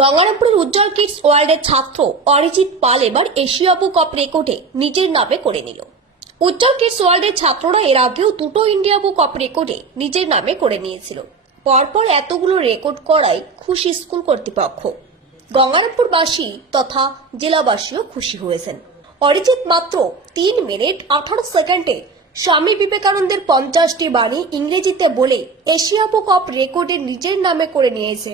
গঙ্গারামপুরের উজ্জ্বল kids ওয়ার্ল্ডের ছাত্র অরিজিৎ পাল এবার এশিয়া বুক অফ রেকর্ডে নিজের নামে করে নিল। উজ্জ্বল কিডস ওয়ার্ল্ডের ছাত্ররা এর আগেও দুটো ইন্ডিয়া বুক অফ রেকর্ডে নিজের নামে করে নিয়েছিল। পরপর এতগুলো রেকর্ড করায় খুশি স্কুল কর্তৃপক্ষ। গঙ্গারামপুরবাসী তথা জেলাবাসীও খুশি হয়েছেন। অরিজিৎ মাত্র তিন মিনিট আঠারো সেকেন্ডে স্বামী বিবেকানন্দের পঞ্চাশটি বাণী ইংরেজিতে বলে এশিয়া বুক অফ রেকর্ডে নিজের নামে করে নিয়েছে।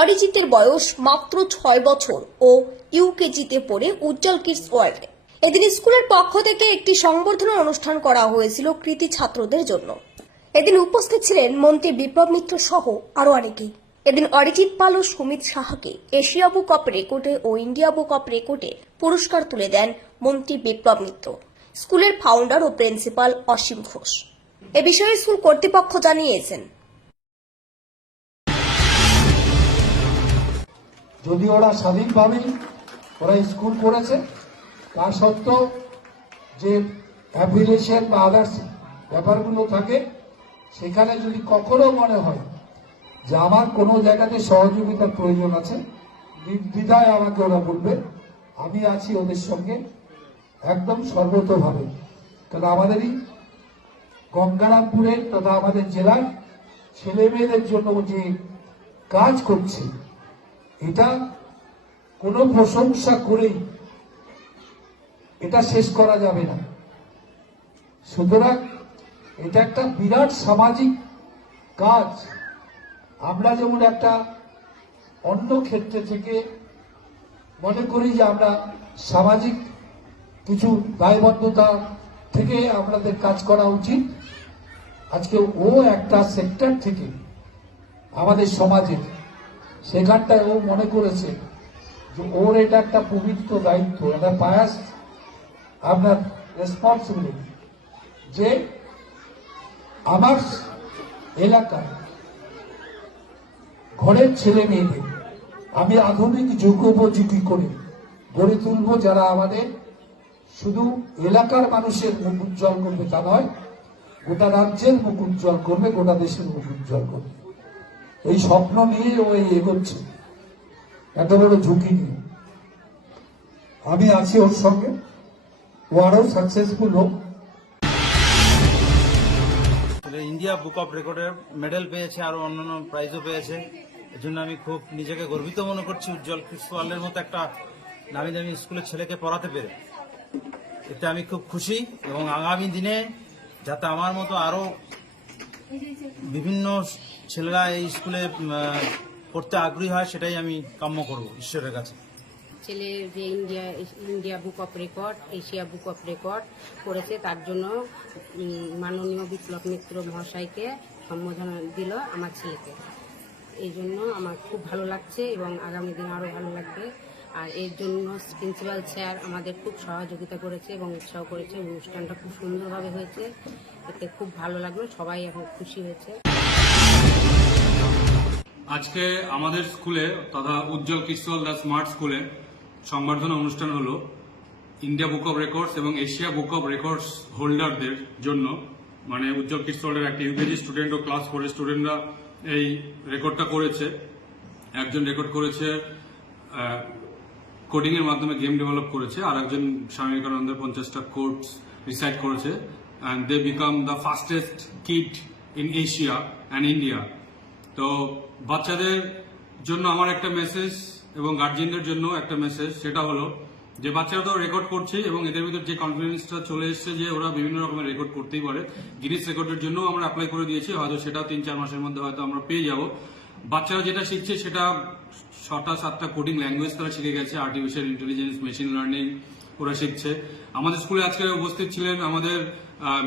অরিজিতের বয়স মাত্র ছয় বছর ও ইউকেজিতে পড়ে উজ্জ্বল কিডস ওয়ার্ল্ডে। এদিন স্কুলের পক্ষ থেকে একটি সংবর্ধনা অনুষ্ঠান করা হয়েছিল কৃতি ছাত্রদের জন্য। এদিন উপস্থিত ছিলেন মন্ত্রী বিপ্লব মিত্র সহ আরও অনেকেই। এদিন অরিজিৎ পাল ও সুমিত সাহাকে এশিয়া বুক অফ রেকর্ডে ও ইন্ডিয়া বুক অফ রেকর্ডে পুরস্কার তুলে দেন মন্ত্রী বিপ্লব মিত্র। স্কুলের ফাউন্ডার ও প্রিন্সিপাল অসীম ঘোষ। এ বিষয়ে স্কুল কর্তৃপক্ষ জানিয়েছেন। যদি ওরা স্বাধীনভাবেই ওরা স্কুল করেছে, তা সত্ত্বেও যে অ্যাফিলিয়েশন বা আদার্স ব্যাপারগুলো থাকে, সেখানে যদি কখনো মনে হয় যে আমার কোনো জায়গাতে সহযোগিতার প্রয়োজন আছে, নির্দ্বিধায় আমাকে ওরা বলবে, আমি আছি ওদের সঙ্গে একদম সর্বতভাবে। কারণ আমাদেরই গঙ্গারামপুরের তথা আমাদের জেলার ছেলে মেয়েদের জন্য যে কাজ করছে এটা কোনো প্রশংসা করেই এটা শেষ করা যাবে না। সুতরাং এটা একটা বিরাট সামাজিক কাজ। আমরা যেমন একটা অন্য ক্ষেত্রে থেকে মনে করি যে আমরা সামাজিক কিছু দায়বদ্ধতা থেকে আমাদের কাজ করা উচিত। আজকে ও একটা সেক্টর থেকে আমাদের সমাজের সেখানটায় ও মনে করেছে যে ওর এটা একটা পবিত্র দায়িত্ব, এটা পায়াস আপনার রেসপন্সিবিলিটি যে আমার এলাকায় ঘরের ছেলে মেয়েদের আমি আধুনিক যুগোপযোগী করে গড়ে তুলব যারা আমাদের শুধু এলাকার মানুষের মুখ উজ্জ্বল করবে তা নয়, গোটা রাজ্যের মুখ উজ্জ্বল করবে, গোটা দেশের মুখ উজ্জ্বল করবে। এই স্বপ্ন নিয়ে ও এগোচ্ছে। এত বড় ঝুঁকি নিয়ে। আমি আছি ওর সঙ্গে। ও আরও সাকসেসফুল হোক। ইন্ডিয়া বুক অফ রেকর্ডের মেডেল পেয়েছে আরও অন্যান্য প্রাইজও পেয়েছে। এর জন্য আমি খুব নিজেকে গর্বিত মনে করছি। উজ্জ্বল কৃষ্ণওয়ালের মতো একটা নামি দামি স্কুলের ছেলেকে পড়াতে পেরে। এতে আমি খুব খুশি এবং আগামী দিনে যাতে আমার মতো আরও বিভিন্ন ছেলেরা এই স্কুলে পড়তে আগ্রহী হয়, সেটাই আমি কাম্য করব ঈশ্বরের কাছে। ছেলে যে India India book of record, Asia book of record করেছে, তার জন্য মাননীয় বিপ্লব মিত্র মহাশয়কে সম্বোধনা দিল আমার ছেলেকে। এই জন্য আমার খুব ভালো লাগছে এবং আগামী দিন আরও ভালো লাগবে। আর এর জন্য প্রিন্সিপাল স্যার আমাদের খুব সহযোগিতা করেছে এবং উৎসাহ করেছে। অনুষ্ঠানটা খুব সুন্দরভাবে হয়েছে। এতে খুব ভালো লাগল। সবাই এখন খুশি হয়েছে। আজকে আমাদের স্কুলে তথা উজ্জ্বল কিশোর দা স্মার্ট স্কুলে সংবর্ধনা অনুষ্ঠান হলো ইন্ডিয়া বুক অফ রেকর্ডস এবং এশিয়া বুক অফ রেকর্ডস হোল্ডারদের জন্য। মানে উজ্জ্বল কিশোরের একটা ইউকেজি স্টুডেন্ট ও ক্লাস ফোরের স্টুডেন্টরা এই রেকর্ডটা করেছে। একজন রেকর্ড করেছে কোডিং এর মাধ্যমে গেম ডেভেলপ করেছে, আর একজন স্বামী বিবেকানন্দের পঞ্চাশটা কোর্টস রিসাইড করেছে and they become the fastest kid in Asia and India তো বাচ্চাদের জন্য আমার একটা মেসেজ এবং গার্জিয়ানদের জন্য একটা মেসেজ সেটা হলো যে বাচ্চারা তো রেকর্ড করছে এবং এদের ভিতর যে কনফিডেন্সটা চলে এসছে যে ওরা বিভিন্ন রকমের রেকর্ড করতেই পারে গিনিস রেকর্ডের জন্য আমরা অ্যাপ্লাই করে দিয়েছি, হয়তো সেটা তিন চার মাসের মধ্যে হয়তো আমরা পেয়ে যাব। বাচ্চারা যেটা শিখছে সেটা ছটা, সাতটা কোডিং ল্যাঙ্গুয়েজ তারা শিখে গেছে আর্টিফিশিয়াল ইন্টেলিজেন্স মেশিন লার্নিং ওরা শিখছে। আমাদের স্কুলে আজকে উপস্থিত ছিলেন আমাদের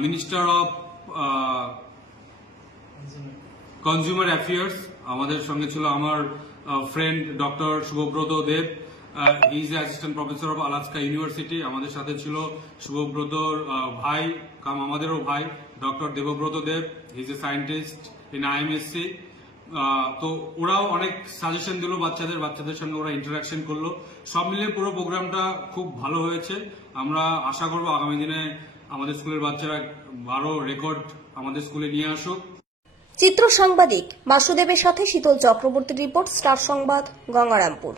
মিনিস্টার অফ কনজিউমার অ্যাফেয়ার্স আমাদের সঙ্গে ছিল আমার friend doctor Shubhabrata Deb is assistant professor of Alaska university আমাদের সাথে ছিল শুভব্রতর ভাই, কাম আমাদেরও ভাই doctor Debabrata Deb is a scientist in IMSC তো ওরাও অনেক সাজেশন দিল বাচ্চাদের বাচ্চাদের সঙ্গে ওরা ইন্টারাকশন করল। সব মিলিয়ে পুরো প্রোগ্রামটা খুব ভালো হয়েছে। আমরা আশা করব আগামী দিনে আমাদের স্কুলের বাচ্চারা আরও রেকর্ড আমাদের স্কুলে নিয়ে আসুক। চিত্র সাংবাদিক, বাসুদেবের সাথে শীতল চক্রবর্তী রিপোর্ট, স্টার সংবাদ, গঙ্গারামপুর।